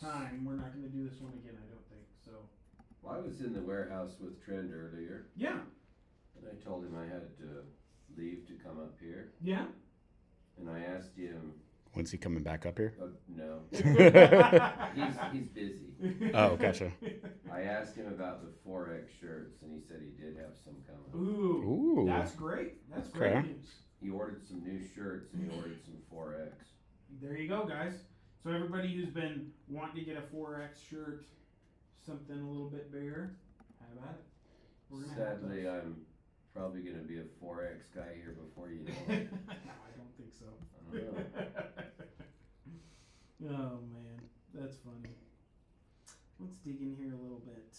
time. We're not going to do this one again, I don't think. So. Well, I was in the warehouse with Trent earlier. Yeah. And I told him I had to leave to come up here. Yeah. And I asked him. When's he coming back up here? No. he's busy. Oh, gotcha. I asked him about the 4X shirts, and he said he did have some coming. Ooh. That's great. That's great news. He ordered some new shirts, and he ordered some 4X. There you go, guys. So everybody who's been wanting to get a 4X shirt, something a little bit bigger, have at it. Sadly, I'm probably going to be a 4X guy here before you know it. No, I don't think so. I don't know. Oh, man. That's funny. Let's dig in here a little bit.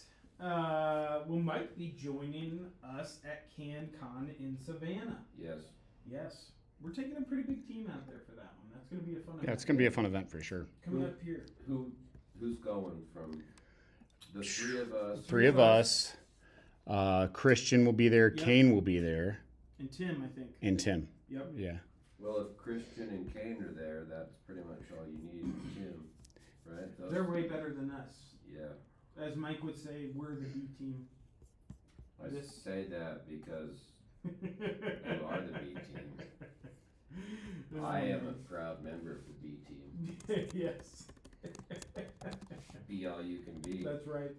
Will Mike be joining us at CanCon in Savannah? Yes. Yes. We're taking a pretty big team out there for that one. That's going to be a fun event. Yeah, it's going to be a fun event for sure. Coming up here. Who's going from the three of us? Three of us. Christian will be there. Yep. Kane will be there. And Tim, I think. And Tim. Yep. Yeah. Well, if Christian and Kane are there, that's pretty much all you need. Tim, right? They're way better than us. Yeah. As Mike would say, we're the B team. I say that because you are the B team. I am a proud member of the B team. Yes. Be all you can be. That's right.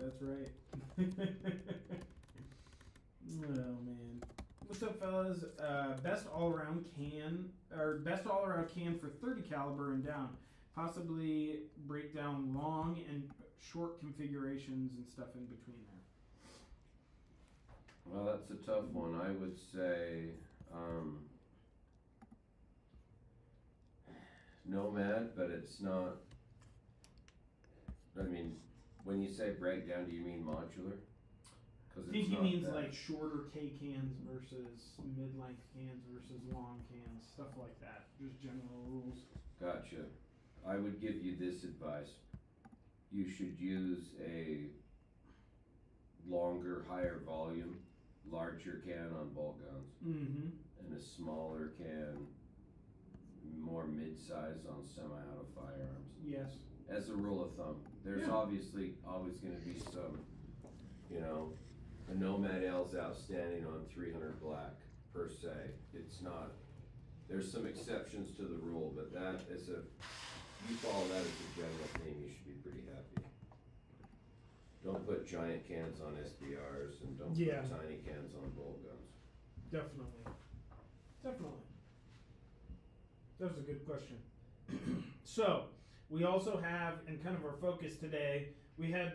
Oh man. What's up, fellas? Best all-around can for 30 caliber and down. Possibly break down long and short configurations and stuff in between there. Well, that's a tough one. I would say Nomad, but it's not. I mean, when you say breakdown, do you mean modular? I think he means like shorter K cans versus mid-length cans versus long cans, stuff like that. Just general rules. Gotcha. I would give you this advice. You should use a longer, higher volume, larger can on bolt guns. Mm-hmm. And a smaller can, more mid-size on semi-auto firearms. Yes. As a rule of thumb. There's obviously always going to be some, a Nomad L's outstanding on 300 black per se. It's not. There's some exceptions to the rule, but that is you follow that as a general theme, you should be pretty happy. Don't put giant cans on SBRs and don't put tiny cans on bolt guns. Definitely. That was a good question. So, we also have, and kind of our focus today, we had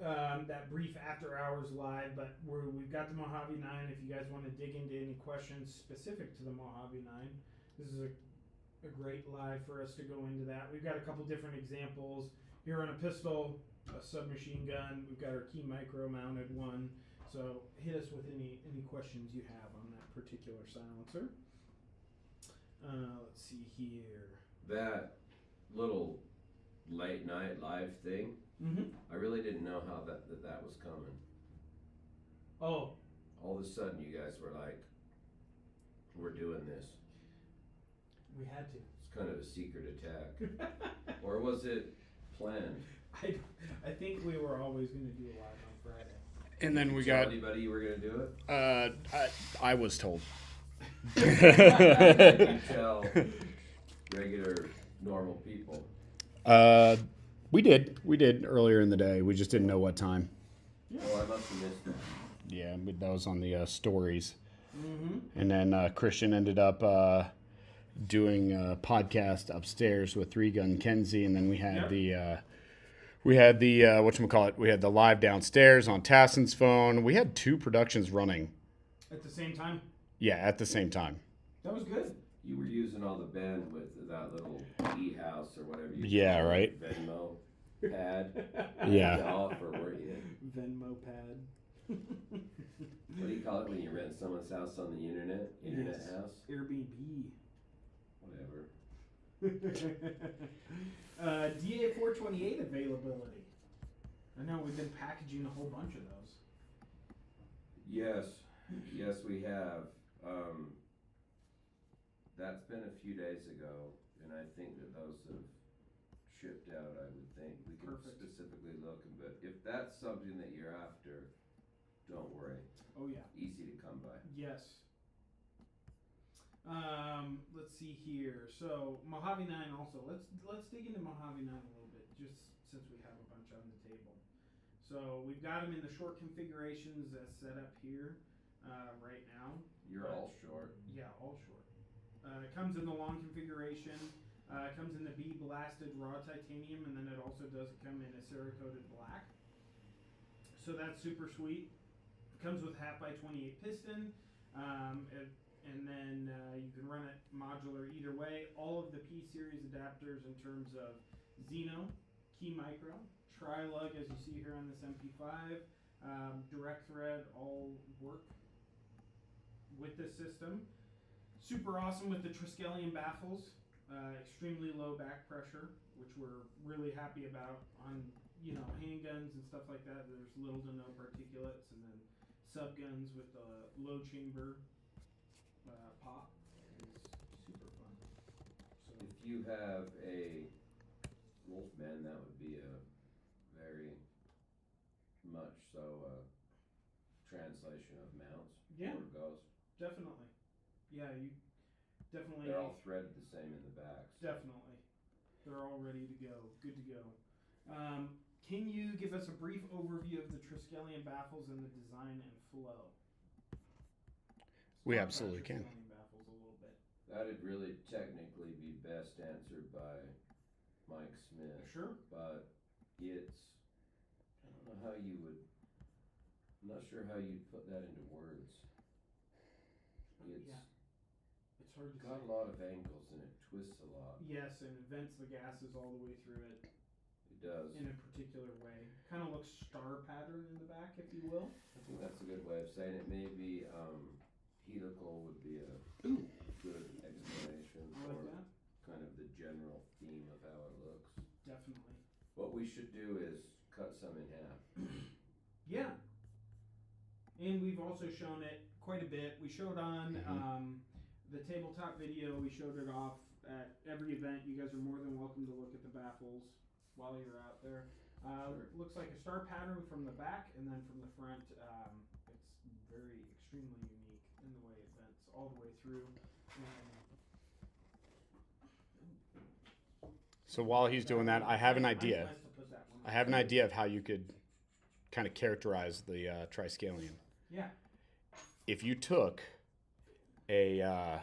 that brief after hours live, but we've got the Mojave 9. If you guys want to dig into any questions specific to the Mojave 9, this is a great live for us to go into that. We've got a couple different examples here on a pistol, a submachine gun. We've got our key micro mounted one. So hit us with any questions you have on that particular silencer. Let's see here. That little late night live thing, I really didn't know how that was coming. Oh. All of a sudden you guys were like, we're doing this. We had to. It's kind of a secret attack. Or was it planned? I think we were always going to do a live on Friday. And then we tell got anybody you were going to do it? I was told. You tell regular, normal people. We did earlier in the day. We just didn't know what time. Yeah. Oh, I must have missed that. Yeah, but that was on the stories. Mm-hmm. And then Christian ended up doing a podcast upstairs with Three Gun Kenzie, and then we had the whatchamacallit, we had the live downstairs on Tasson's phone. We had two productions running. At the same time? Yeah, at the same time. That was good. You were using all the bandwidth of that little e-house or whatever you Yeah, call right. It, Venmo pad. Yeah. Offer, weren't you? Venmo pad. What do you call it when you rent someone's house on the internet? Internet house? Airbnb. Whatever. DA 428 availability. I know we've been packaging a whole bunch of those. Yes, we have. That's been a few days ago, and I think that those have shipped out. I would think we can something that you're after, don't worry. Oh yeah. Easy to come by. Yes. Let's see here. So Mojave 9 also. Let's dig into Mojave 9 a little bit, just since we have a bunch on the table. So we've got them in the short configurations as set up here right now. You're all short. Yeah, all short. It comes in the long configuration. It comes in the B blasted raw titanium, and then it also does come in a Cerakoted black. So that's super sweet. It comes with half by 28 piston, and then you can run it modular either way. All of the P series adapters in terms of Xeno, Key Micro, Tri-Lug as you see here on this MP5, direct thread all work with this system. Super awesome with the Triskelion baffles. Extremely low back pressure, which we're really happy about on handguns and stuff like that. There's little to no particulates, and then subguns with the low chamber pop is super fun. So If you have a Wolfman, that would be a very much so translation of mounts. Yeah. Where it goes. definitely, yeah, you definitely. They're all threaded the same in the backs. Definitely. They're all ready to go. Good to go. Can you give us a brief overview of the Triskelion baffles and the design and flow? We Talk about absolutely can. Triskelion baffles a little bit. That'd really technically be best answered by Mike Smith. Sure. But it's, I don't know how you would, I'm not sure how you'd put that into words. It's Yeah. It's hard to got say. a lot of angles and it twists a lot. Yes, and it vents the gases all the way through it It does. in a particular way. Kind of looks star pattern in the back, if you will. I think that's a good way of saying it. Maybe helical would be a good explanation I like for that. kind of the general theme of how it looks. Definitely. What we should do is cut some in half. Yeah. And we've also shown it quite a bit. We showed on the tabletop video, we showed it off at every event. You guys are more than welcome to look at the baffles while you're out there. Sure. Looks like a star pattern from the back, and then from the front, it's very extremely unique in the way it vents all the way through. So while he's doing that, I have an idea. Nice to put that one I on. have an idea of how you could kind of characterize the Triskelion. Yeah. If you took a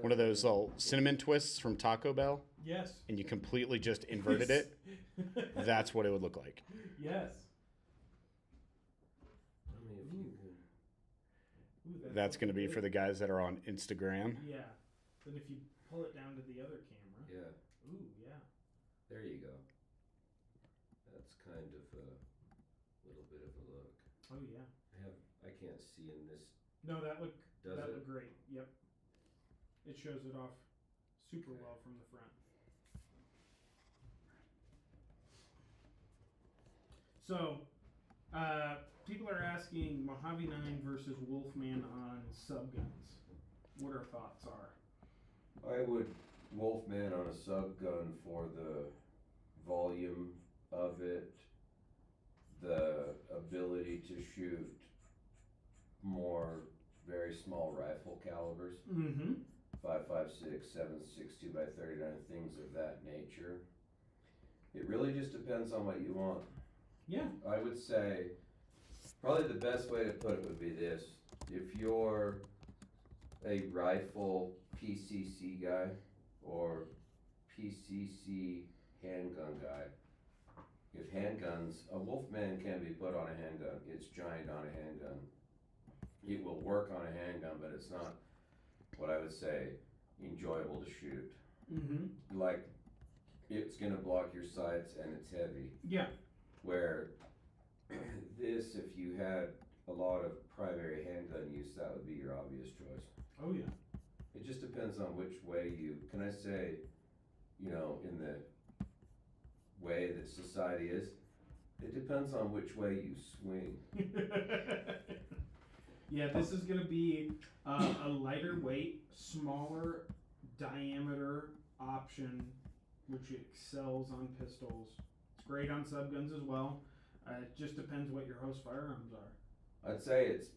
one of those little cinnamon twists from Taco Bell Yes. and you completely just inverted it, that's what it would look like. Yes. I mean, if you can. Ooh, That's going to be looking for the guys that are on Instagram. good. Yeah. Then if you pull it down to the other camera. Yeah, Ooh, yeah. there you go. That's kind of a little bit of a look. Oh yeah. I can't see in this. No, that look Does that it? look great. Yep. It shows it off super well from the front. So, people are asking Mojave 9 versus Wolfman on subguns. What our thoughts are. I would Wolfman on a subgun for the volume of it, the ability to shoot more very small rifle calibers, Mm-hmm. 5.56, 7.62 by 39, things of that nature. It really just depends on what you want. Yeah. I would say probably the best way to put it would be this. If you're a rifle PCC guy or PCC handgun guy, if handguns, a Wolfman can be put on a handgun. It's giant on a handgun. It will work on a handgun, but it's not what I would say enjoyable to shoot. Mm-hmm. Like, it's gonna block your sights and it's heavy. Yeah. Where this, if you had a lot of primary handgun use, that would be your obvious choice. Oh yeah. It just depends on which way you, can I say, in the way that society is, it depends on which way you swing. Yeah, this is going to be a lighter weight, smaller diameter option, which excels on pistols. It's great on subguns as well. It just depends what your host firearms are. I'd say it's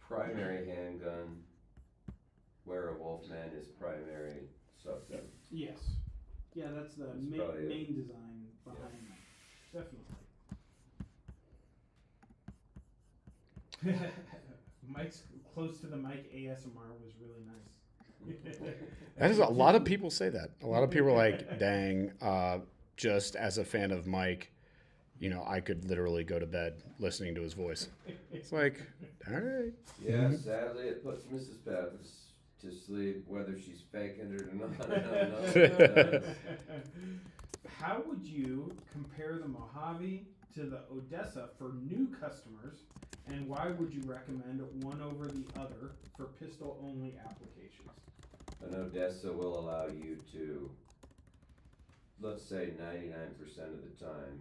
primary handgun, where a Wolfman is primary subgun. Yes. Yeah, that's the That's main probably it. design behind that. Definitely. Mike's close to the mic ASMR was really nice. That is a lot of people say that. A lot of people are like, dang, just as a fan of Mike, you know, I could literally go to bed listening to his voice. It's like, all right. Yeah, sadly, it puts Mrs. Pappas to sleep, whether she's faking it or not. I don't know. How would you compare the Mojave to the Odessa for new customers, and why would you recommend one over the other for pistol-only applications? An Odessa will allow you to, let's say 99% of the time,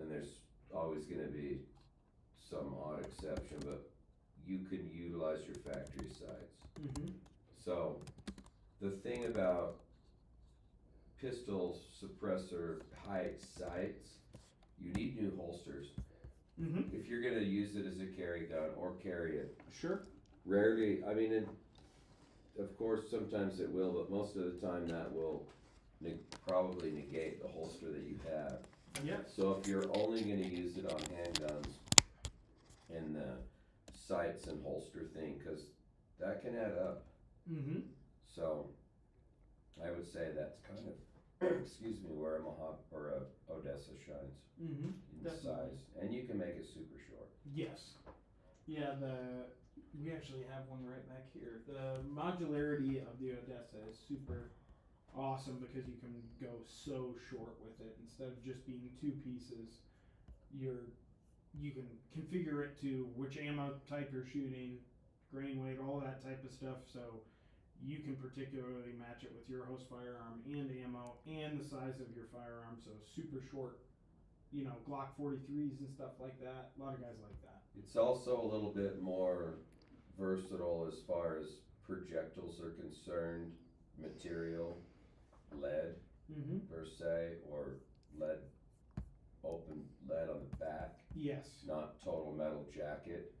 and there's always going to be some odd exception, but you can utilize your factory sights. Mm-hmm. So, the thing about pistol suppressor height sights, you need new holsters. Mm-hmm. If you're going to use it as a carry gun or carry it, Sure. rarely, I mean, of course, sometimes it will, but most of the time that will probably negate the holster that you have. Yep. So if you're only going to use it on handguns and the sights and holster thing, because that can add up. Mm-hmm. So I would say that's kind of, excuse me, where a Mojave or a Odessa shines Mm-hmm. in size, and you can make it super short. Yes. Yeah, we actually have one right back here. The modularity of the Odessa is super awesome because you can go so short with it. Instead of just being two pieces, you can configure it to which ammo type you're shooting, grain weight, all that type of stuff. So you can particularly match it with your host firearm and ammo and the size of your firearm. So super short, you know, Glock 43s and stuff like that. A lot of guys like that. It's also a little bit more versatile as far as projectiles are concerned, material, lead Mm-hmm. per se, or lead, open lead on the back, Yes. not total metal jacket,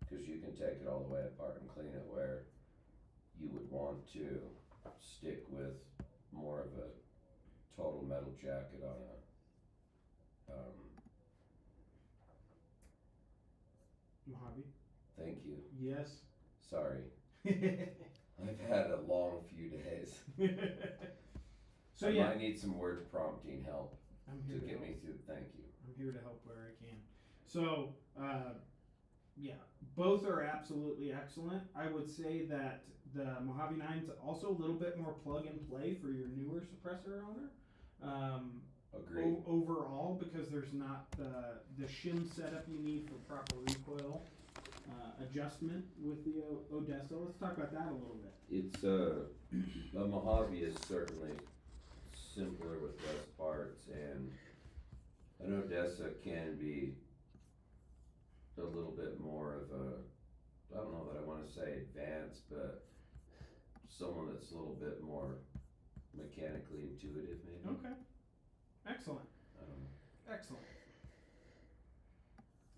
because you can take it all the way apart and clean it, where you would want to stick with more of a total metal jacket on a Mojave. thank you. Yes. Sorry. I've had a long few days. So I yeah, might need some word prompting help I'm to here to get help. me through. Thank you. I'm here to help where I can. So, yeah, both are absolutely excellent. I would say that the Mojave 9's also a little bit more plug and play for your newer suppressor owner. Agreed. Overall, because there's not the shim setup you need for proper recoil adjustment with the Odessa. Let's talk about that a little bit. It's the Mojave is certainly simpler with less parts, and an Odessa can be a little bit more of a, I don't know that I want to say advanced, but someone that's a little bit more mechanically intuitive, maybe. Okay. Excellent. I don't know. Excellent.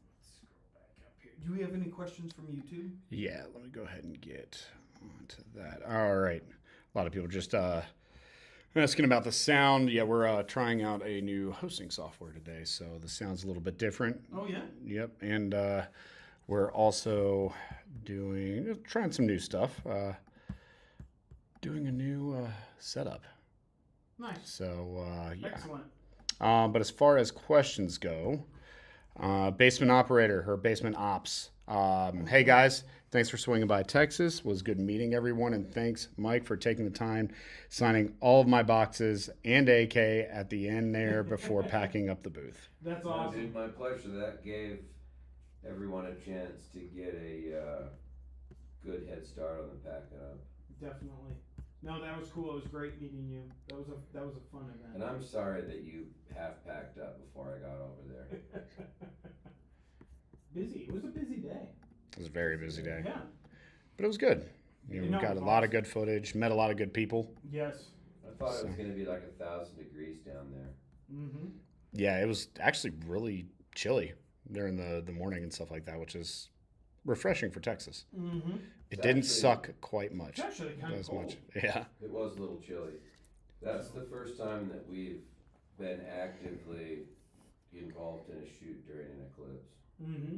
Let's scroll back up here. Do we have any questions from YouTube? Yeah, let me go ahead and get onto that. All right. A lot of people just asking about the sound. Yeah, we're trying out a new hosting software today, so the sound's a little bit different. Oh, yeah? Yep, and we're also trying some new stuff. Doing a new setup. Nice. So, yeah. Excellent. But as far as questions go, basement operator, her basement ops. Hey guys, thanks for swinging by Texas. Was good meeting everyone, and thanks Mike for taking the time signing all of my boxes and AK at the end there before packing up the booth. That's No, awesome. dude, my pleasure. That gave everyone a chance to get a good head start on the packing up. Definitely. No, that was cool. It was great meeting you. That was a fun event. And I'm sorry that you half packed up before I got over there. Busy. It was a busy day. It was a very busy day, Yeah. but it was good. You know, we No, got it a was lot of awesome. good footage, met a lot of good people. Yes. I thought it was going to be like 1,000 degrees down there. Mm-hmm. Yeah, it was actually really chilly during the morning and stuff like that, which is refreshing for Texas. Mm-hmm. It didn't actually- suck quite much. It's actually kind of As cold. much. Yeah. It was a little chilly. That's the first time that we've been actively involved in a shoot during an eclipse. Mm-hmm.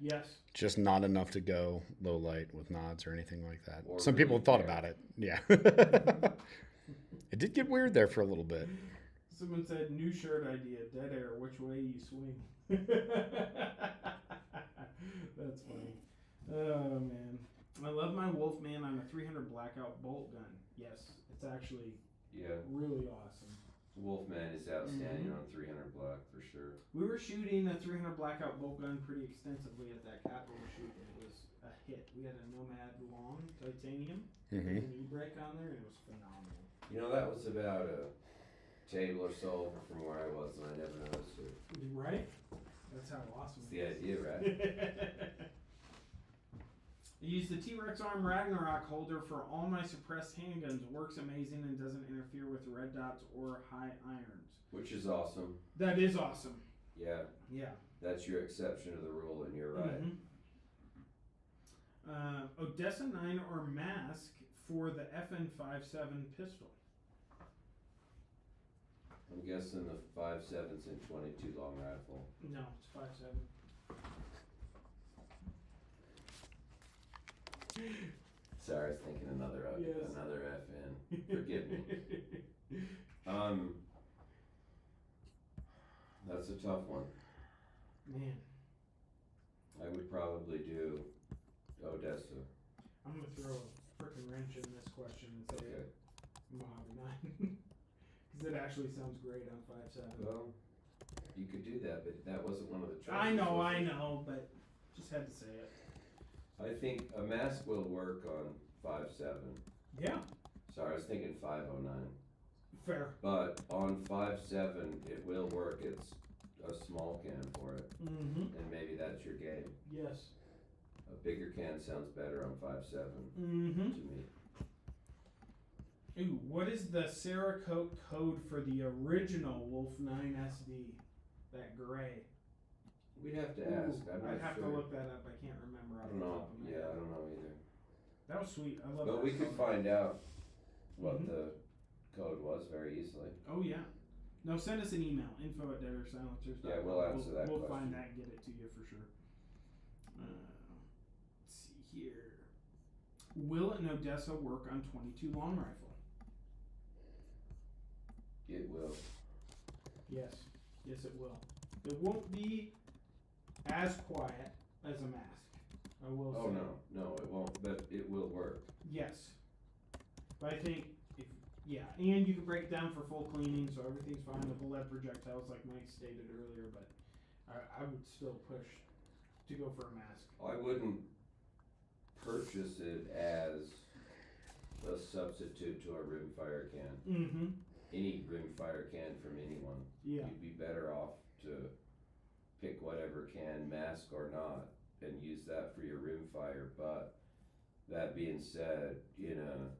Yes. Just not enough to go low light with nods or anything like that. Or Some people really thought fair. about it. Yeah. It did get weird there for a little bit. Someone said, new shirt idea, dead air, which way you swing. That's funny. Oh, man. I love my Wolfman on a 300 blackout bolt gun. Yes, it's actually Yeah, really awesome. Wolfman is outstanding on 300 black for sure. We were shooting a 300 blackout bolt gun pretty extensively at that Capitol shoot, and it was a hit. We had a Nomad Long titanium with Hmm. an e-brake on there, and it was phenomenal. You know, that was about a table or so over from where I was, and I never noticed it. Right? That's how awesome It's it the is. idea, right? I use the T-Rex Arm Ragnarok holder for all my suppressed handguns. Works amazing and doesn't interfere with red dots or high irons. Which is awesome. That is awesome. Yeah, Yeah. that's your exception to the rule, and you're right. Odessa 9 or Mask for the FN57 pistol. I'm guessing the 5.7's in 22 long rifle. No, it's 5.7. Sorry, I was thinking another Yes. another FN. Forgive me. That's a tough one. Man, I would probably do Odessa. I'm gonna throw a frickin' wrench in this question and say Okay. Mojave 9. Because it actually sounds great on 5.7. Well, you could do that, but that wasn't one of the choices. I was it? know, but just had to say it. I think a mask will work on 5.7. Yeah, Sorry, I was thinking 5.09. fair. But on 5.7, it will work. It's a small can for it, Mm-hmm. and maybe that's your game. Yes. A bigger can sounds better on 5.7 Mm-hmm. to me. Ooh, what is the Cerakote code for the original Wolf 9 SD? That gray. We'd have to ask. I'm not I'd have sure. to look that up. I can't remember I off don't the know. top of my Yeah, I head. don't know either. That was sweet. I love that. But we could color. find out what Mhm. the code was very easily. Oh yeah. No, send us an email, info@deadersilencers.com. Yeah, we'll answer that We'll question. find that and get it to you for sure. Let's see here. Will an Odessa work on 22 long rifle? It will. Yes. Yes, it will. It won't be as quiet as a mask. I will Oh say. no, it won't. But it will work. Yes. But I think if and you can break it down for full cleaning, so everything's fine with the lead projectiles, like Mike stated earlier. But I would still push to go for a mask. I wouldn't purchase it as a substitute to a rimfire can. Mm-hmm. Any rimfire can from anyone. Yeah. You'd be better off to pick whatever can, mask or not, and use that for your rimfire. But that being said, in a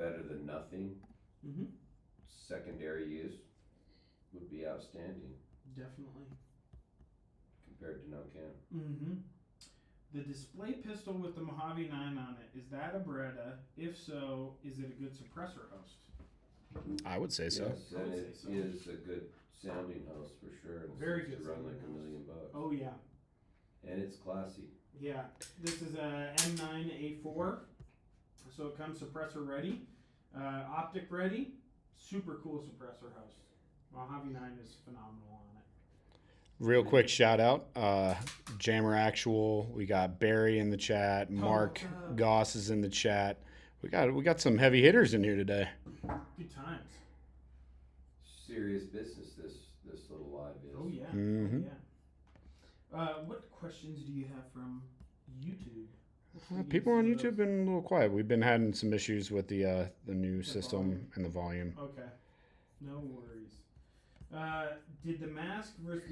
better than nothing Mm-hmm. secondary use would be outstanding Definitely. compared to no can. Mm-hmm. The display pistol with the Mojave 9 on it, is that a Beretta? If so, is it a good suppressor host? I would say so. Yes, I and would it say so. is a good sounding host for sure. And Very seems good to run sounding like host. $1,000,000. Oh yeah. And it's classy. Yeah. This is a M9A4. So it comes suppressor ready, optic ready, super cool suppressor host. Mojave 9 is phenomenal on it. Real quick shout out, Jammer Actual. We got Barry in the chat. Mark Goss is in the chat. We got some heavy hitters in here today. Good times. Serious business this little live is. Oh yeah. Mhm. Oh, yeah. What questions do you have from YouTube? People on YouTube have been a little quiet. We've been having some issues with the new system volume. and the volume. Okay, no worries. Did the mask versus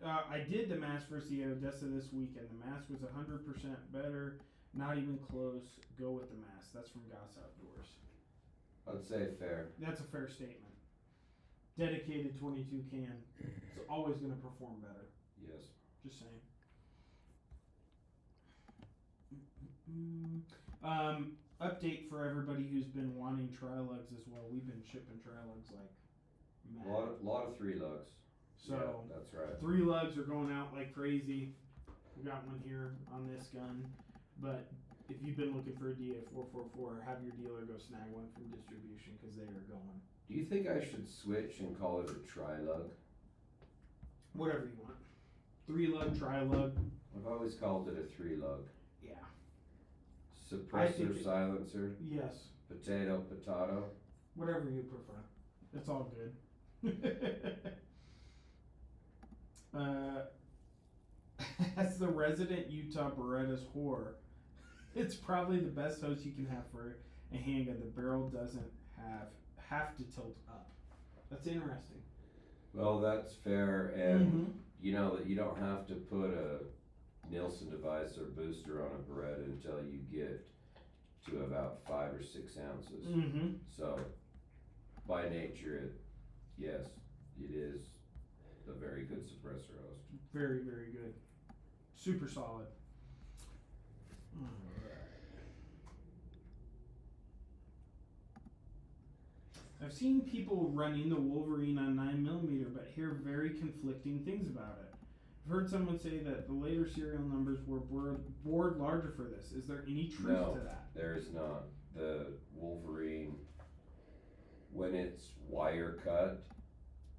the I did the mask versus the Odessa this weekend. The mask was 100% better. Not even close. Go with the mask. That's from Goss Outdoors. I'd say fair. That's a fair statement. Dedicated 22 can. It's always going to perform better. Yes. Just saying. Update for everybody who's been wanting tri-lugs as well. We've been shipping tri-lugs like mad. Lot of 3 lugs. So yeah, that's right. 3 lugs are going out like crazy. We got one here on this gun, but if you've been looking for a DA444, have your dealer go snag one from distribution because they are going. Do you think I should switch and call it a tri-lug? Whatever you want. 3 lug, tri-lug. I've always called it a 3 lug. Yeah. Suppressor, silencer, Yes. potato. Whatever you prefer. It's all good. As the resident Utah Beretta's whore, it's probably the best hose you can have for a handgun. The barrel doesn't have to tilt up. That's interesting. Well, that's fair, and you know that you don't have to put a Nielsen device or booster on a Beretta until you get to about 5 or 6 ounces. So, by nature, it is a very good suppressor host. Very, very good. Super solid. I've seen people running the Wolverine on 9mm, but hear very conflicting things about it. I've heard someone say that the later serial numbers were bored larger for this. Is there any truth to that? There is not. The Wolverine, when it's wire cut,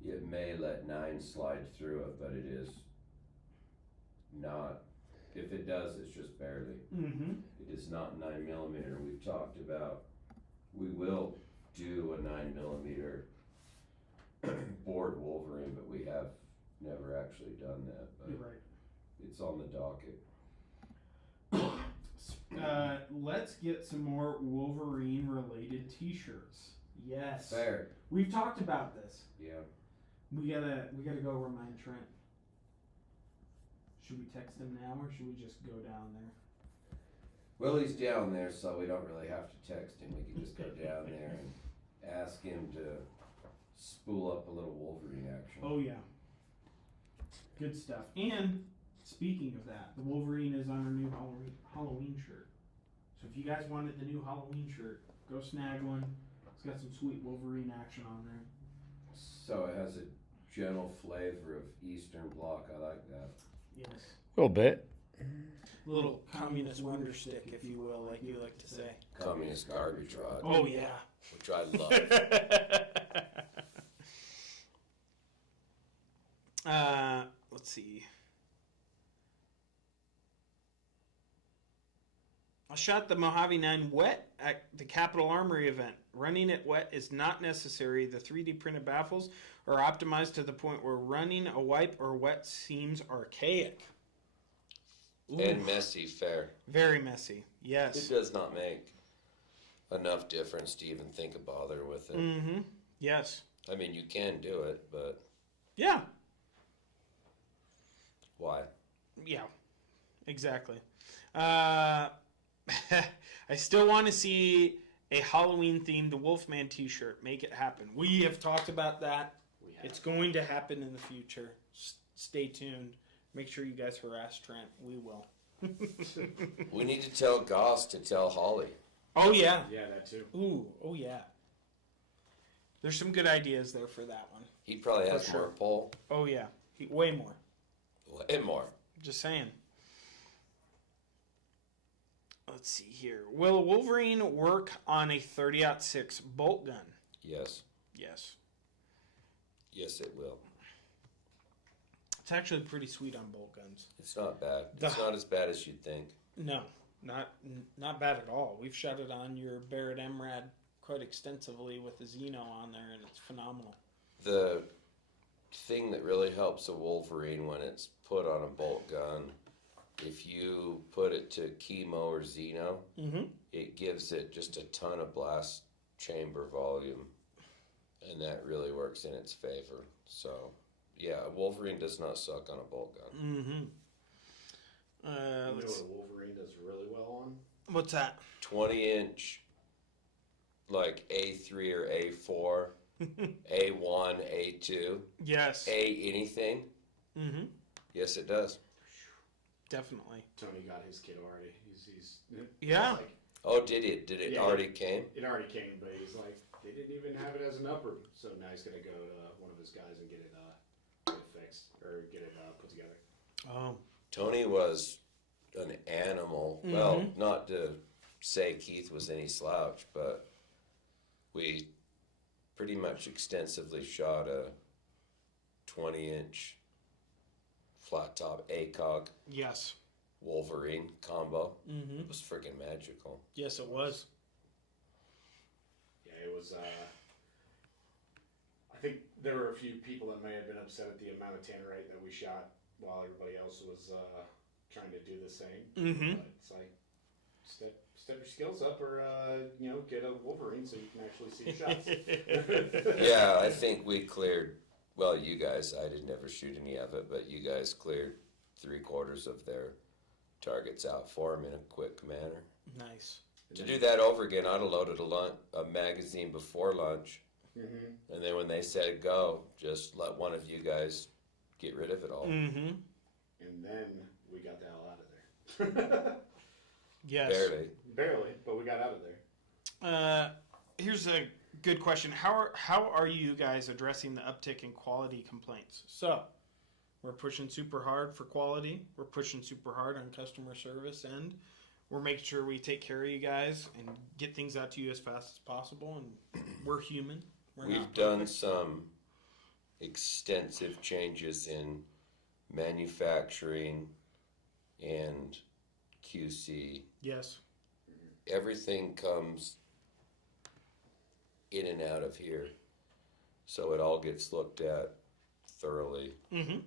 it may let 9 slide through it, but it is not. If it does, it's just barely. It is not 9mm. We've talked about, we will do a 9mm bored Wolverine, but we have never actually done that. But You're right. it's on the docket. Let's get some more Wolverine related t-shirts. Yes. Fair. We've talked about this. Yeah. We gotta go remind Trent. Should we text him now or should we just go down there? Well, he's down there, so we don't really have to text him. We can just go down there and ask him to spool up a little Wolverine action. Oh yeah. Good stuff. And speaking of that, the Wolverine is on our new Halloween shirt. So if you guys wanted the new Halloween shirt, go snag one. It's got some sweet Wolverine action on there. So it has a general flavor of Eastern Bloc. I like that. Yes. A little bit. Little communist wonder stick, if you will, like you like to say. Communist garbage rod. Oh yeah. Which I love. Let's see. I shot the Mojave 9 wet at the Capitol Armory event. Running it wet is not necessary. The 3D printed baffles are optimized to the point where running a wipe or wet seems archaic. Ooh. And messy, fair. Very messy, yes. It does not make enough difference to even think of bother with it. Yes. I mean, you can do it, but... Yeah. Why? Yeah, exactly. I still want to see a Halloween-themed Wolfman t-shirt. Make it happen. We have talked about that. It's going to happen in the future. Stay tuned. Make sure you guys harass Trent. We will. We need to tell Goss to tell Holly. Oh, yeah. Yeah, that too. Ooh, oh, yeah. There's some good ideas there for that one. He probably has For more sure. pull. Oh, yeah. Way more. Way more. Just saying. Let's see here. Will a Wolverine work on a 30-06 bolt gun? Yes. Yes. Yes, it will. It's actually pretty sweet on bolt guns. It's not bad. It's not as bad as you'd think. No, not bad at all. We've shot it on your Barrett MRAD quite extensively with the Xeno on there, and it's phenomenal. The thing that really helps a Wolverine when it's put on a bolt gun, if you put it to Chemo or Xeno, it gives it just a ton of blast chamber volume, and that really works in its favor. So, yeah, Wolverine does not suck on a bolt gun. You know what a Wolverine does really well on? What's that? 20-inch, like A3 or A4 A1, A2, Yes. A anything? Mm-hmm. Yes, it does. Definitely. Tony got his kid already. He's Yeah. Like, Oh, did it? Did it Yeah. already came? it already came, but he's like, they didn't even have it as an upper. So now he's gonna go to one of his guys and get it fixed or get it put together. Oh. Tony was an animal. Well, not to say Keith was any slouch, but we pretty much extensively shot a 20-inch flat top ACOG Yes. Wolverine combo. Mm-hmm. It was freaking magical. Yes, it was. Yeah, it was. I think there were a few people that may have been upset at the amount of tannerite that we shot while everybody else was trying to do the same. Mm-hmm. But it's like step your skills up, or get a Wolverine so you can actually see your shots. Yeah, I think we cleared. Well, you guys, I didn't ever shoot any of it, but you guys cleared 3/4 of their targets out for them in a quick manner. Nice. To do that over again, I'd have loaded a magazine before lunch, Mm-hmm. and then when they said go, just let one of you guys get rid of it all. Mm-hmm. And then we got the hell out of there. Yes. Barely, but we got out of there. Here's a good question. How are you guys addressing the uptick in quality complaints? So, we're pushing super hard for quality. We're pushing super hard on customer service, and we're making sure we take care of you guys and get things out to you as fast as possible. And we're human. We've done some extensive changes in manufacturing and QC. Yes. Everything comes in and out of here, so it all gets looked at thoroughly. Mm-hmm.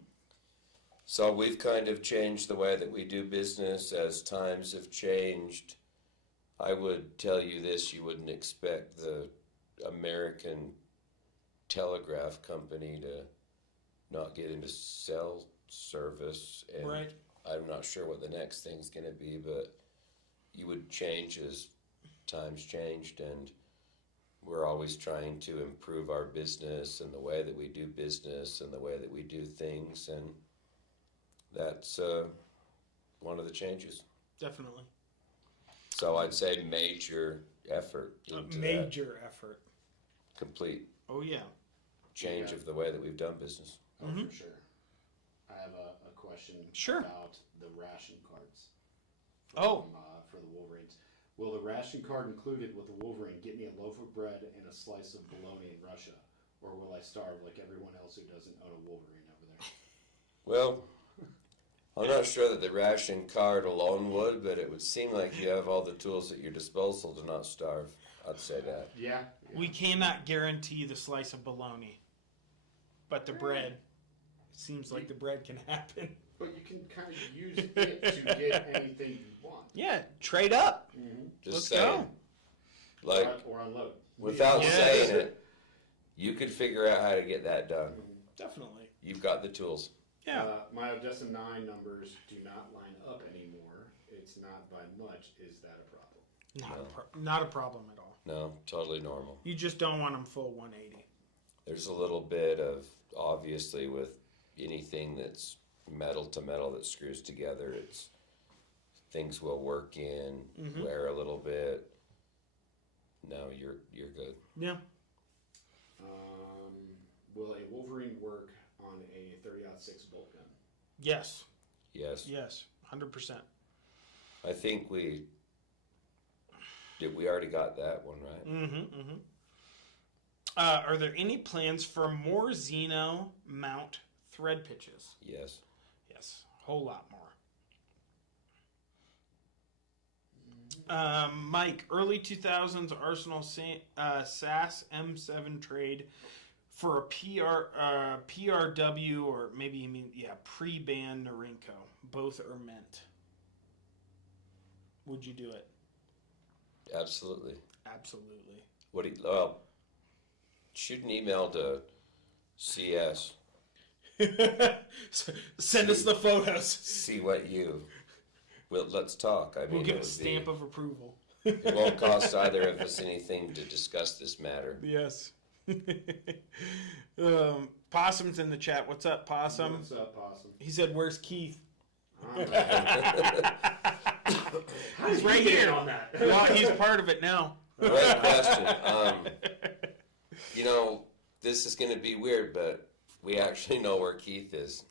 So we've kind of changed the way that we do business as times have changed. I would tell you this, you wouldn't expect the American telegraph company to not get into cell service, and Right. I'm not sure what the next thing's going to be, but you would change as times changed, and we're always trying to improve our business and the way that we do business and the way that we do things, and that's one of the changes. Definitely. So I'd say major effort A into that major effort. complete Oh, yeah. change Yeah. of the way that we've done business. Oh, Mhm. for sure. I have a question Sure. about the ration cards. Oh. For the Wolverines. Will the ration card included with the Wolverine get me a loaf of bread and a slice of bologna in Russia? Or will I starve like everyone else who doesn't own a Wolverine over there? Well, I'm not sure that the ration card alone would, but it would seem like you have all the tools at your disposal to not starve. I'd say that. Yeah. We cannot guarantee the slice of bologna, but the bread. It seems like the bread can happen. But you can kind of use it to get anything you want. Yeah, trade up. Mm-hmm. Just Let's saying. go. Like, Or unload. without Yes. saying it, you could figure out how to get that done. Definitely. You've got the tools. Yeah. My Odessa 9 numbers do not line up anymore. It's not by much. Is that a problem? Not a problem at all. No, totally normal. You just don't want them full 180. There's a little bit of, obviously, with anything that's metal to metal that screws together, it's things will work in, wear a little bit. No, you're good. Yeah. Will a Wolverine work on a 30-06 bolt gun? Yes. Yes. Yes. 100%. I think we already got that one, right? Mm-hmm. Mm-hmm. Are there any plans for more Xeno mount thread pitches? Yes. Yes. A whole lot more. Mike, early 2000s Arsenal SAS M7 trade for a PRW, or maybe you mean, pre-ban Norinco. Both are meant. Would you do it? Absolutely. Absolutely. What do you, well, shoot an email to CS. Send us the photos. See what you. Well, let's talk. I mean, We'll give it a would stamp be, of approval. It won't cost either of us anything to discuss this matter. Yes. Possum's in the chat. What's up, Possum? What's up, Possum? He said, "Where's Keith?" He's right here. on that. Well, he's part of it now. Great question. This is going to be weird, but we actually know where Keith is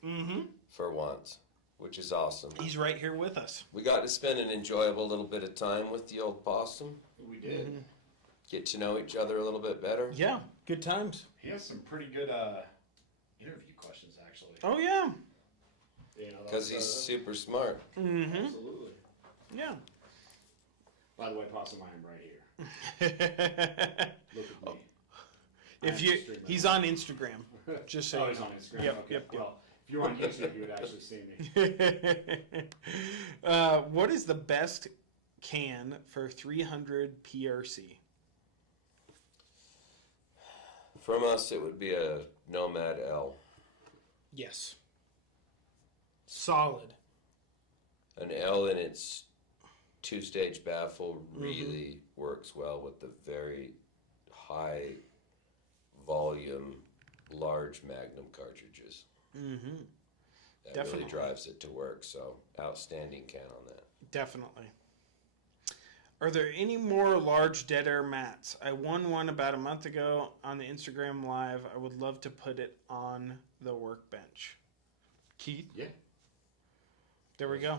for once, which is awesome. He's right here with us. We got to spend an enjoyable little bit of time with the old possum. We did. Get to know each other a little bit better. Yeah, good times. He has some pretty good interview questions, actually. Oh yeah. Because he's super smart. Absolutely. Yeah. By the way, Possum, I am right here. Look at me. He's on Instagram. Just so he's on Instagram. Yep, okay. yep. Well, if you were on YouTube, you would actually see me. What is the best can for 300 PRC? From us, it would be a Nomad L. Yes. Solid. An L in its two-stage baffle really works well with the very high volume, large Magnum cartridges. That Definitely. really drives it to work, so outstanding can on that. Definitely. Are there any more large dead air mats? I won one about a month ago on the Instagram Live. I would love to put it on the workbench. Keith? Yeah. There we go.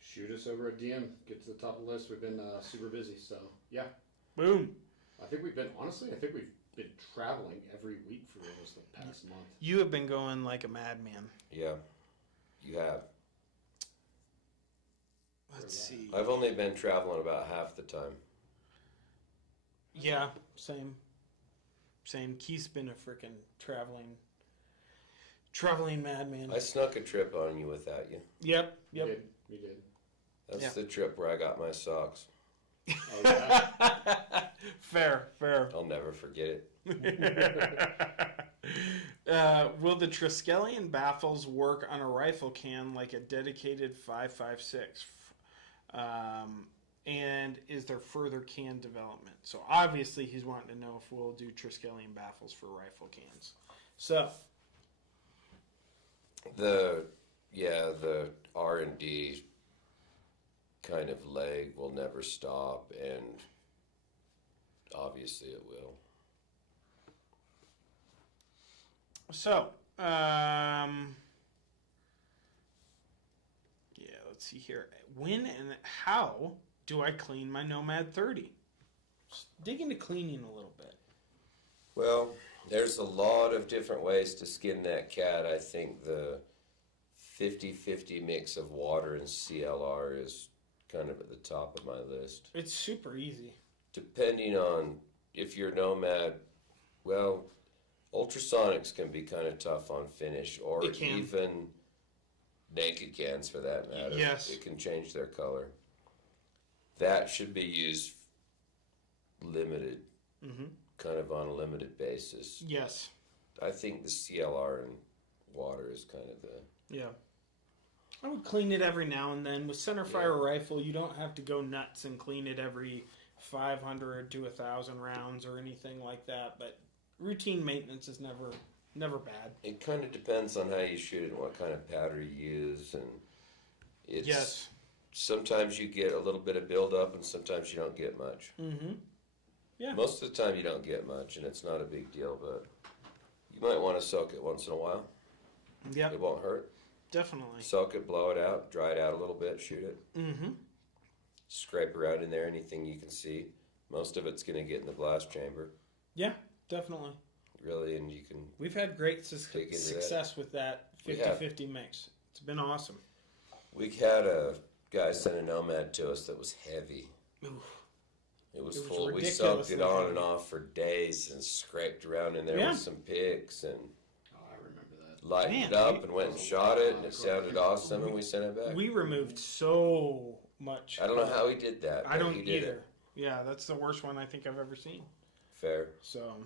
Shoot us over a DM. Get to the top of the list. We've been super busy, so yeah. Boom. I think we've been traveling every week for almost the past month. You have been going like a madman. Yeah, you have. Let's see. I've only been traveling about half the time. Yeah, same. Keith's been a freaking traveling madman. I snuck a trip on you without you. Yep. We did. That's the trip where I got my socks. Oh, yeah. Fair. I'll never forget it. Will the Triskelion baffles work on a rifle can like a dedicated 5.56? And is there further can development? So obviously he's wanting to know if we'll do Triskelion baffles for rifle cans. So the R&D kind of leg will never stop, and obviously it will. So, let's see here. When and how do I clean my Nomad 30? Just dig into cleaning a little bit. Well, there's a lot of different ways to skin that cat. I think the 50-50 mix of water and CLR is kind of at the top of my list. It's super easy. Depending on if you're Nomad, well, ultrasonics can be kind of tough on finish, or It can. even naked cans for that matter. Yes. It can change their color. That should be used limited, kind of on a limited basis. Yes. I think the CLR and water is kind of the... Yeah. I would clean it every now and then. With centerfire rifle, you don't have to go nuts and clean it every 500 to 1,000 rounds or anything like that. But routine maintenance is never bad. It kind of depends on how you shoot it and what kind of powder you use, and it's... Yes. Sometimes you get a little bit of buildup, and sometimes you don't get much. Yeah. Most of the time you don't get much, and it's not a big deal, but you might want to soak it once in a while. Yeah. It won't hurt. Definitely. Soak it, blow it out, dry it out a little bit, shoot it. Scrape around in there, anything you can see. Most of it's going to get in the blast chamber. Yeah, definitely. Really, and you can... We've had great Dig into success with that We have. 50-50 mix. It's been awesome. We had a guy send a Nomad to us that was heavy. Oof. It was It was full. We ridiculously soaked it on heavy. and off for days and scraped around in there Yeah. with some picks and Oh, I remember that. lightened Man, it up we- and went and shot it, and it sounded awesome, and we sent it back. We removed so much. I don't know how he did that. I but don't he did either. It. Yeah, that's the worst one I think I've ever seen. Fair. So,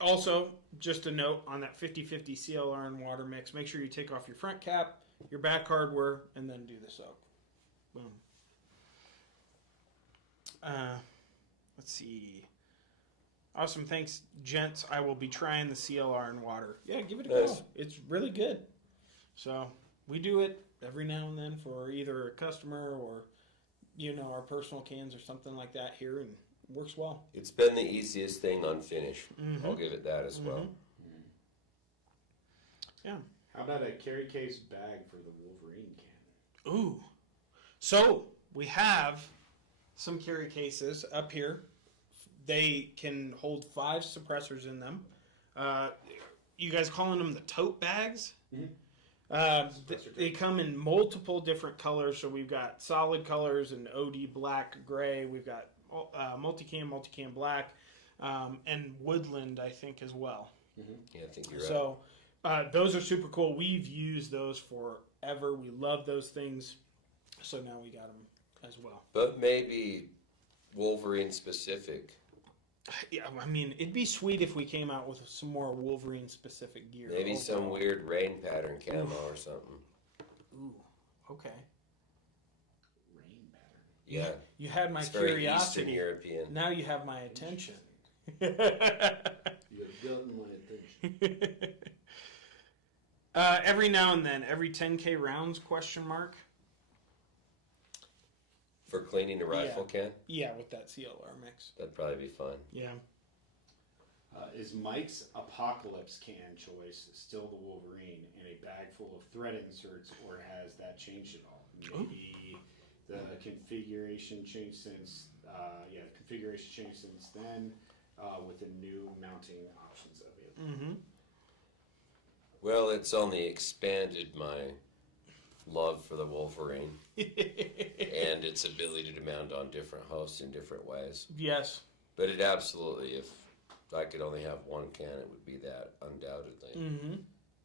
also, just a note on that 50-50 CLR and water mix, make sure you take off your front cap, your back hardware, and then do the soak. Boom. Let's see. Awesome. Thanks, gents. I will be trying the CLR in water. Yeah, give it a Nice. go. It's really good. So we do it every now and then for either a customer or, our personal cans or something like that here, and it works well. It's been the easiest thing on finish. Mm-hmm. I'll give it that as well. Yeah. How about a carry case bag for the Wolverine can? Ooh. So we have some carry cases up here. They can hold 5 suppressors in them. You guys calling them the tote bags? They come in multiple different colors. So we've got solid colors and OD black, gray. We've got multicam black, and woodland, I think, as well. Yeah, I think you're right. So those are super cool. We've used those forever. We love those things. So now we got them as well. But maybe Wolverine specific. Yeah, I mean, it'd be sweet if we came out with some more Wolverine specific gear. Maybe some weird rain pattern camo or something. Ooh, okay. Rain pattern. Yeah. You had my It's very Eastern curiosity. European. Now you have my attention. You have gotten my attention. Every now and then, every 10K rounds, question mark? For cleaning a rifle can? Yeah, with that CLR mix. That'd probably be fun. Yeah. Is Mike's Apocalypse can choice still the Wolverine in a bag full of thread inserts, or has that changed at all? Maybe the configuration changed since, then, with the new mounting options available. Mm-hmm. Well, it's only expanded my love for the Wolverine and its ability to mount on different hosts in different ways. Yes. But it absolutely, if I could only have one can, it would be that, undoubtedly. Mm-hmm.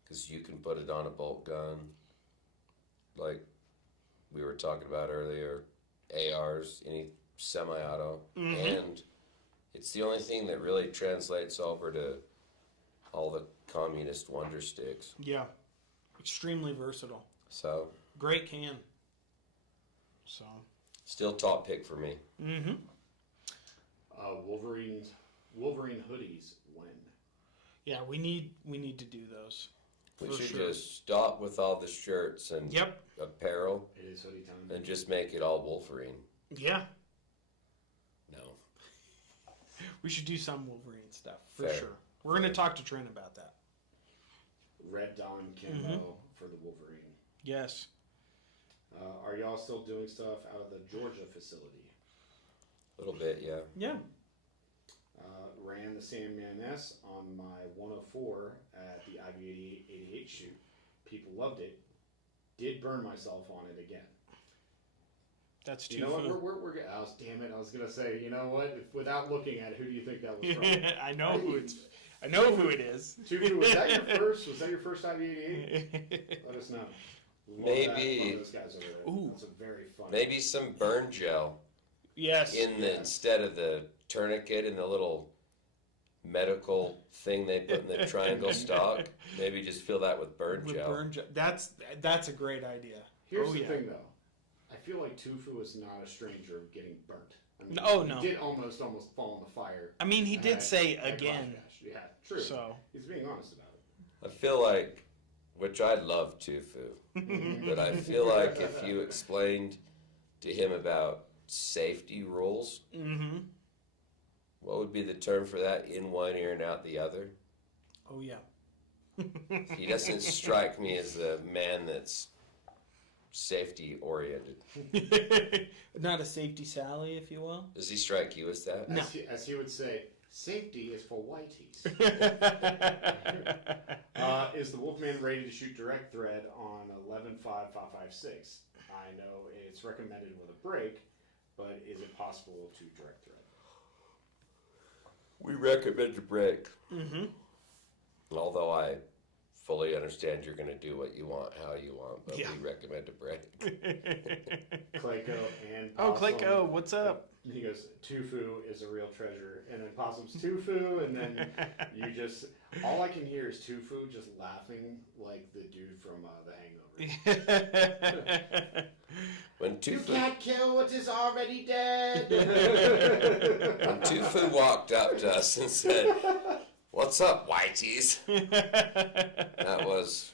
Because you can put it on a bolt gun, like we were talking about earlier, ARs, any semi-auto, and it's the only thing that really translates over to all the communist wonder sticks. Yeah. Extremely versatile. So, Great can. So. still top pick for me. Mm-hmm. Wolverine hoodies when? Yeah, we need to do those. We For should sure. just stop with all the shirts and Yep. apparel It is hoodie time. and just make it all Wolverine. Yeah. No. We should do some Wolverine stuff for Fair. sure. We're gonna talk to Trent about that. Red Dawn camo for the Wolverine. Yes. Are y'all still doing stuff out of the Georgia facility? A little bit, yeah. Yeah. Ran the Sandman S on my 104 at the IV88 shoot. People loved it. Did burn myself on it again. That's too You know what? fun. We're damn it! I was gonna say, you know what? If, without looking at it, who do you think that was from? I know who it is. Tufu, was that your first? Was that your first IV88? Let us know. Love Maybe- love those guys over there. Ooh. That's a very fun. Maybe some burn gel Yes. instead of the tourniquet and the little medical thing they put in the triangle stock. Maybe just fill that with burn With gel. burn gel. That's a great idea. Here's Oh, the yeah. thing, though. I feel like Tufu is not a stranger of getting burnt. I mean, Oh, no. He did almost fall in the fire. I mean, he did at- say at again. Glassbash. Yeah, true. So. He's being honest about it. I feel like, which I love tofu, but I feel like if you explained to him about safety rules, Mm-hmm. what would be the term for that? In one ear and out the other? Oh yeah. He doesn't strike me as a man that's safety oriented. Not a safety Sally, if you will. Does he strike you as that? No. As he would say, safety is for whiteys. Is the Wolfman ready to shoot direct thread on 11.5.556? I know it's recommended with a break, but is it possible to direct thread? We recommend a break. Mm-hmm. Although I fully understand you're going to do what you want, how you want, but Yeah. we recommend a break. Clayco and Oh, Possum. Clayco, what's up? He goes, Tufu is a real treasure. And then Possum's Tufu, and then you just, all I can hear is Tufu just laughing like the dude from The Hangover. When You Tufu, can't kill what is already dead. when Tufu walked up to us and said, "What's up, whiteys?" That was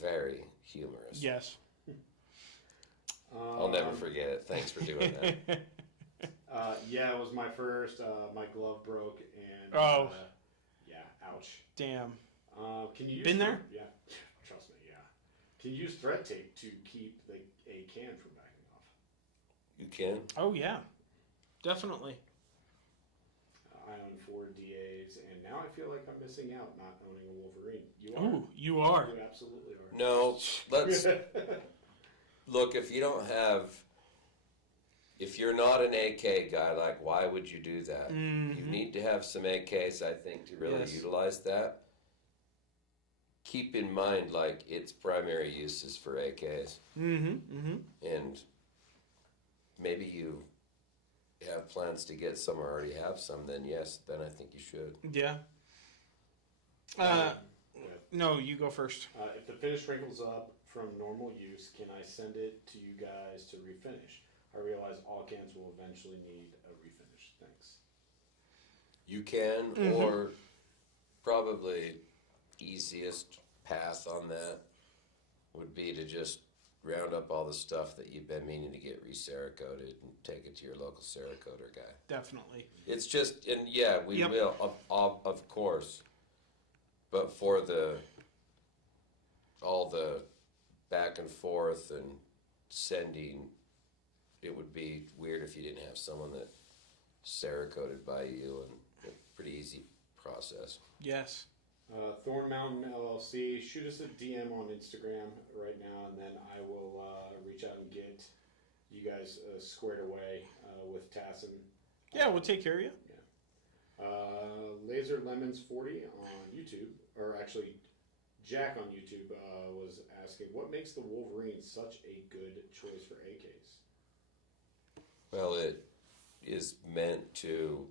very humorous. Yes. I'll never forget it. Thanks for doing that. Yeah, it was my first. My glove broke, and Oh. yeah, ouch. Damn. Can you use Been there? Yeah, trust me. Yeah. Can you use thread tape to keep a can from backing off? You can? Oh yeah. Definitely. I own 4 DAs, and now I feel like I'm missing out not owning a Wolverine. You are. Ooh, you are. You absolutely are. No, let's look. If you don't have, if you're not an AK guy, like, why would you do that? You need to have some AKs, I think, to really Yes. utilize that. Keep in mind, like, its primary use is for AKs, and maybe you have plans to get some or already have some. Then yes, then I think you should. Yeah. Yeah. No, you go first. If the finish wrinkles up from normal use, can I send it to you guys to refinish? I realize all cans will eventually need a refinish. Thanks. You can, or probably easiest path on that would be to just round up all the stuff that you've been meaning to get re-Cerakoted and take it to your local Cerakoter guy. Definitely. It's just, and yeah, we Yep. will, of course, but for all the back and forth and sending, it would be weird if you didn't have someone that Cerakoted by you, and a pretty easy process. Yes. Thorn Mountain LLC, shoot us a DM on Instagram right now, and then I will reach out and get you guys squared away with Tasson. Yeah, we'll take care of you. Laser Lemons 40 on YouTube, or actually Jack on YouTube was asking, what makes the Wolverine such a good choice for AKs? Well, it is meant to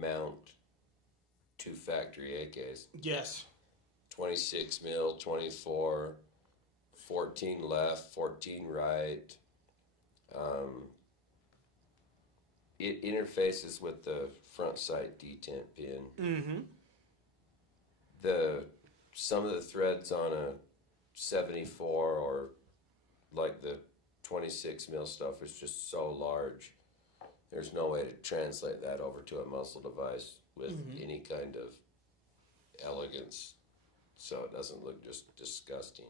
mount 2 factory AKs. Yes. 26 mil, 24, 14 left, 14 right. It interfaces with the front sight detent pin. Some of the threads on a 74 or like the 26 mil stuff is just so large. There's no way to translate that over to a muzzle device with any kind of elegance, so it doesn't look just disgusting.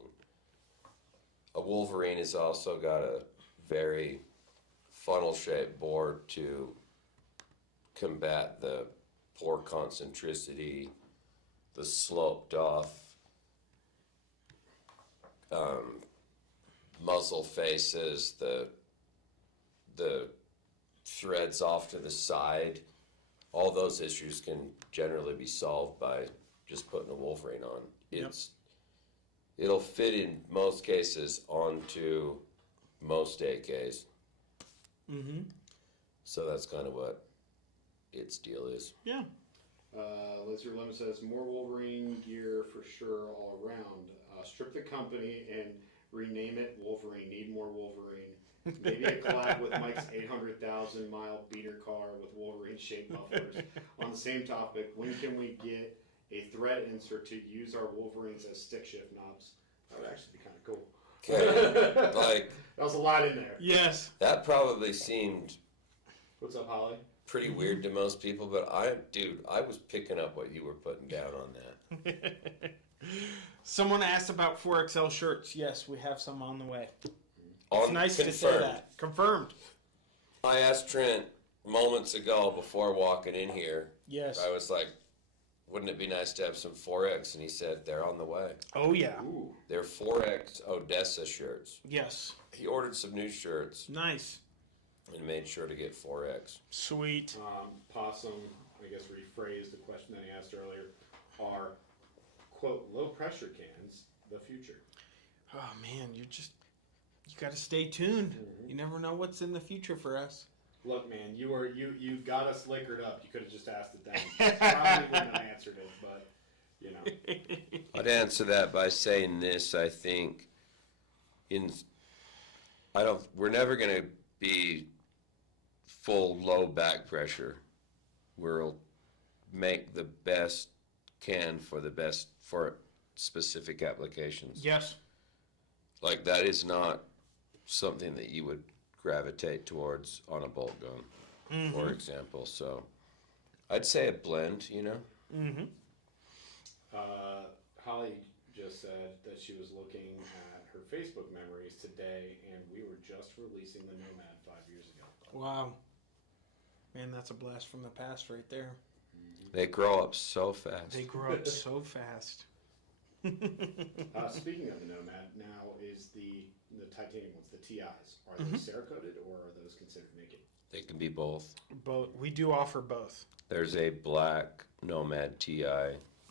A Wolverine has also got a very funnel-shaped bore to combat the poor concentricity, the sloped off muzzle faces, the threads off to the side. All those issues can generally be solved by just putting a Wolverine on. It'll fit in most cases onto most AKs. So that's kind of what its deal is. Yeah. Lizard Lemon says, more Wolverine gear for sure all around. Strip the company and rename it Wolverine. Need more Wolverine. Maybe a collab with Mike's 800,000 mile beater car with Wolverine shaped mufflers. On the same topic, when can we get a thread insert to use our Wolverines as stick shift knobs? That would actually be kind of cool. Okay, like That was a lot in there. Yes. that probably seemed What's up, Holly? pretty weird to most people, but I was picking up what you were putting down on that. Someone asked about 4XL shirts. Yes, we have some on the way. It's On nice to say confirmed. that. Confirmed. I asked Trent moments ago before walking in here. Yes. I was like, wouldn't it be nice to have some 4X? And he said, they're on the way. Oh, yeah. Ooh. They're 4X Odessa shirts. Yes. He ordered some new shirts Nice. and made sure to get 4X. Sweet. Possum, I guess, rephrased the question that he asked earlier. Are, quote, low pressure cans the future? Oh, man, you got to stay tuned. You never know what's in the future for us. Look, man, you got us liquored up. You could have just asked it then. Probably wouldn't have answered it, but you know. I'd answer that by saying this. I think we're never going to be full low back pressure. We'll make the best can for specific applications. Yes. Like that is not something that you would gravitate towards on a bolt gun, for example. So I'd say a blend, you know? Mm-hmm. Holly just said that she was looking at her Facebook memories today, and we were just releasing the Nomad 5 years ago. Wow. Man, that's a blast from the past right there. They grow up so fast. They grow up so fast. Speaking of the Nomad, now is the titanium ones, the TIs. Are they Cerakoted or are those considered naked? They can be both. Both. We do offer both. There's a black Nomad TI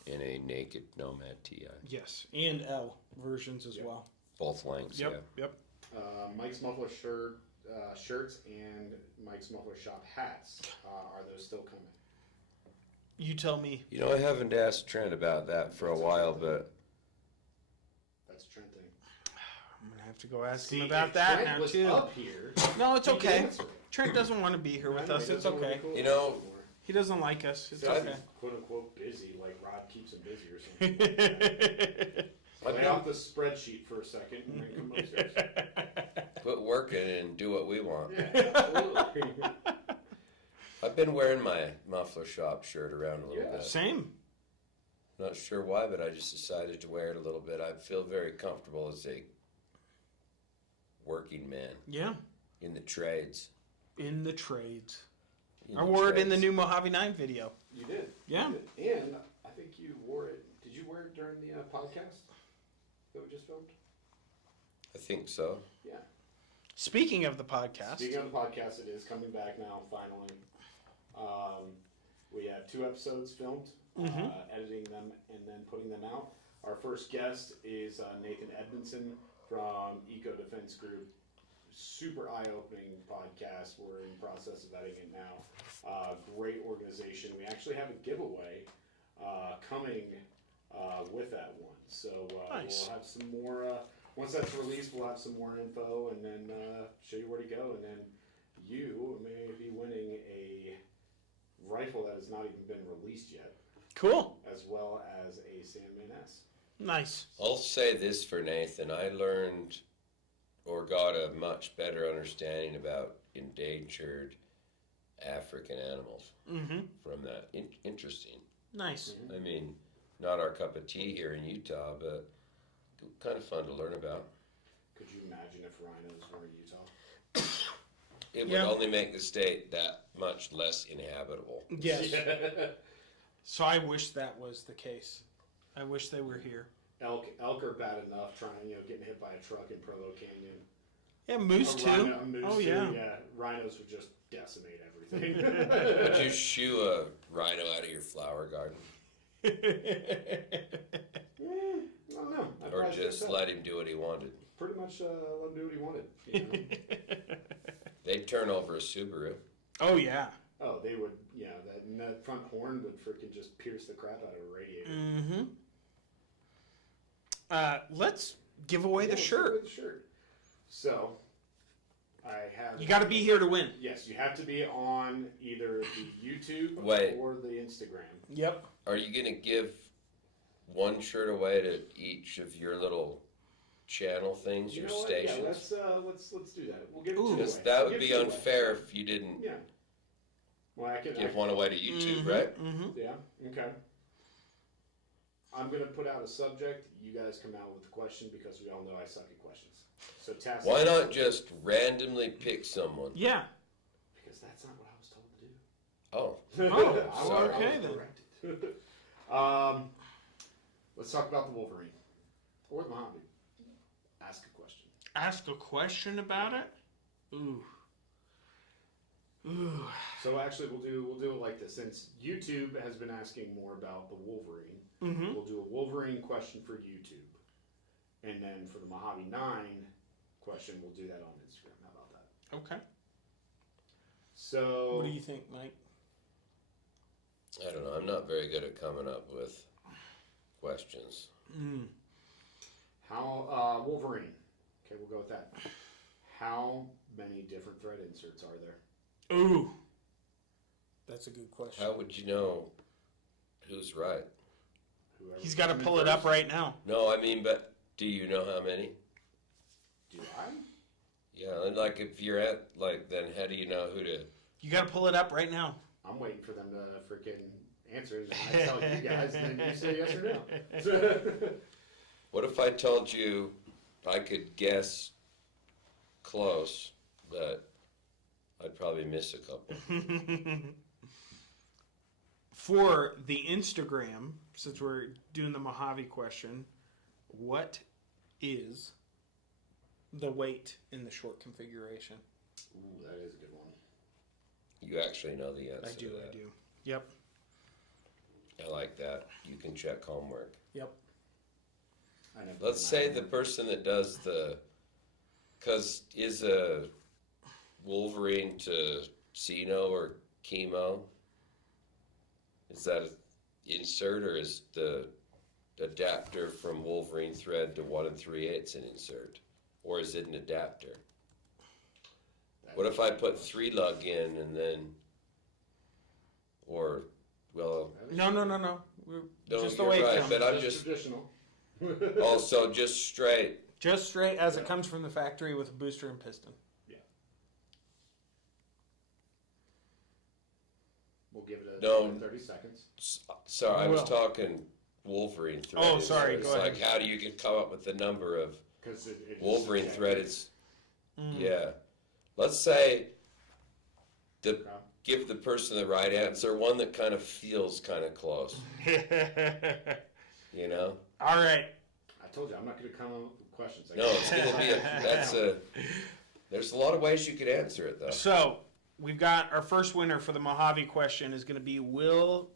and a naked Nomad TI. Yes, and L versions as well. Both lengths, Yep. Mike's Muffler shirts and Mike's Muffler shop hats. Are those still coming? You tell me. You know, I haven't asked Trent about that for a while, but That's a Trent thing. I'm gonna have to go ask See, him about if that Trent now was too. up here, No, it's he could okay. answer it. Trent doesn't want to be here with us. It's okay. You know- He doesn't like us. It's He's okay. quote unquote busy, like Rod keeps him busy or something. Like that. Lay off the spreadsheet for a second and then come upstairs. quit working and do what we want. Yeah, absolutely. I've been wearing my Muffler Shop shirt around a little bit. Same. Not sure why, but I just decided to wear it a little bit. I feel very comfortable as a working man Yeah. in the trades. In the trades. In I the wore it in the trades. new Mojave 9 video. You did. Yeah. You did. And I think you wore it. Did you wear it during the podcast that we just filmed? I think so. Yeah. Speaking of the podcast. Speaking of the podcast, it is coming back now, finally. We have 2 episodes filmed, editing them and then putting them out. Our first guest is Nathan Edmondson from Eco Defense Group. Super eye-opening podcast. We're in the process of editing it now. Great organization. We actually have a giveaway coming with that one. So Nice. we'll have some more. Once that's released, we'll have some more info and then show you where to go. And then you may be winning a rifle that has not even been released yet, Cool. as well as a Sandman S. Nice. I'll say this for Nathan. I learned or got a much better understanding about endangered African animals from that. Interesting. Nice. I mean, not our cup of tea here in Utah, but kind of fun to learn about. Could you imagine if rhinos were in Utah? It would Yeah. only make the state that much less inhabitable. Yes. So I wish that was the case. I wish they were here. Elk are bad enough trying, getting hit by a truck in Provo Canyon. Yeah, moose A too. rhino- a moose Oh too, yeah. Rhinos would just decimate everything. Would you shoo a rhino out of your flower garden? I don't know. I'd Or probably just stick let him do what he wanted? pretty much let him do what he wanted. They'd turn over a Subaru. Oh yeah. Oh, they would. Yeah, that front horn would freaking just pierce the crap out of a radiator. Mm-hmm. Let's give away the let's shirt. go with the shirt. So, I have. You got to be here to win. Yes, you have to be on either the YouTube Wait. or the Instagram. Yep. Are you going to give one shirt away to each of your little channel things, You your know what? stations? Yeah, let's do that. We'll give it Ooh. two Because away. that We'll would give be two away. unfair if you didn't Yeah. Well, I can give one away to YouTube, right? Mm-hmm. Yeah. Okay. I'm gonna put out a subject. You guys come out with a question because we all know I suck at questions. So Tasson. Why not just randomly pick someone? Yeah. Because that's not what I was told to do. Oh, Oh, I sorry. was okay then. corrected. Let's talk about the Wolverine or the Mojave. Ask a question. Ask a question about it. Ooh. Ooh. So actually, we'll do it like this. Since YouTube has been asking more about the Wolverine, we'll do a Wolverine question for YouTube, and then for the Mojave 9 question, we'll do that on Instagram. How about that? Okay. So What do you think, Mike? I don't know. I'm not very good at coming up with questions. how Wolverine? Okay, we'll go with that. How many different thread inserts are there? Ooh. That's a good question. How would you know who's right? Whoever He's got to comes in pull it up first. right now. No, I mean, but do you know how many? Do I? Yeah, and like if you're at, like, then how do you know who to? You got to pull it up right now. I'm waiting for them to freaking answer it, and I tell you guys, and then you say yes or no. What if I told you I could guess close, but I'd probably miss a couple? For the Instagram, since we're doing the Mojave question, what is the weight in the short configuration? Ooh, that is a good one. You actually know the answer I do, to that. I do. Yep, I like that. You can check homework. yep. I never Let's did say mine. the person that does because is a Wolverine to Xeno or chemo? Is that an insert, or is the adapter from Wolverine thread to 1 3/8 an insert? Or is it an adapter? That What is if I a good put question. 3 lug in and then, or, well, No. We're no, just the you're way it right, comes. but I'm Just just, traditional. also just straight. Just straight as it comes from the factory with a booster and piston. We'll give it No. 30 seconds. Sorry, I was Well. talking Wolverine thread. Oh, sorry, It's go like, ahead. how do you come up with the number of Because it is Wolverine subjective. thread? It's, Mm. yeah. Let's say Okay. give the person the right answer, one that kind of feels kind of close, you know? All right. I told you, I'm not going to come up with questions. No, it's going to be there's a lot of ways you could answer it, though. So we've got our first winner for the Mojave question is going to be Wilco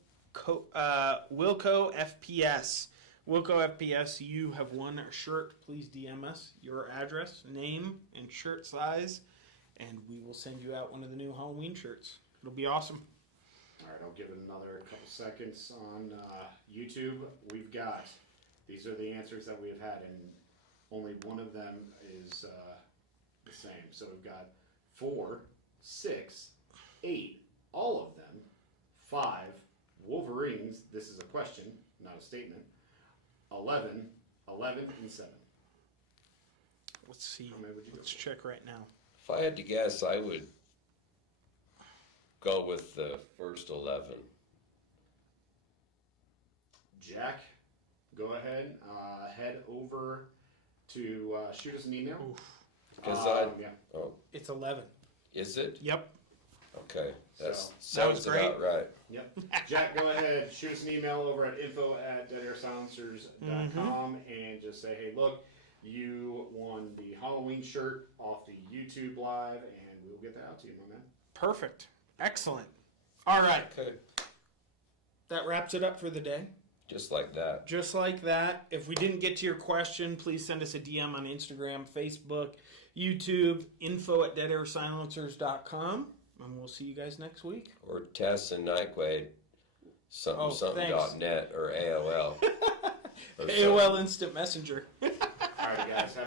FPS. Wilco FPS, you have won a shirt. Please DM us your address, name, and shirt size, and we will send you out one of the new Halloween shirts. It'll be awesome. All right, I'll give it another couple seconds on YouTube. We've got, these are the answers that we have had, and only one of them is the same. So we've got 4, 6, 8, all of them, 5, Wolverines, this is a question, not a statement, 11, 11, and 7. Let's see. How many would you go Let's for? check right now. If I had to guess, I would go with the first 11. Jack, go ahead, head over to shoot us an email. Oof. Because Yeah. oh, It's 11. is it? Yep. Okay, that So, sounds that was about right. Yep. Jack, go ahead, shoot us an email over at info@deadairsilencers.com and just say, hey, look, you won the Halloween shirt off the YouTube live, and we'll get that out to you, my man. Perfect. Excellent. All right. Okay, That wraps it up for the day. just like that. Just like that. If we didn't get to your question, please send us a DM on Instagram, Facebook, YouTube, info@deadairsilencers.com. And we'll see you guys next week. Or Tasson Nyquist, Oh, thanks. .net or AOL. Or AOL Instant Messenger. All right, guys, have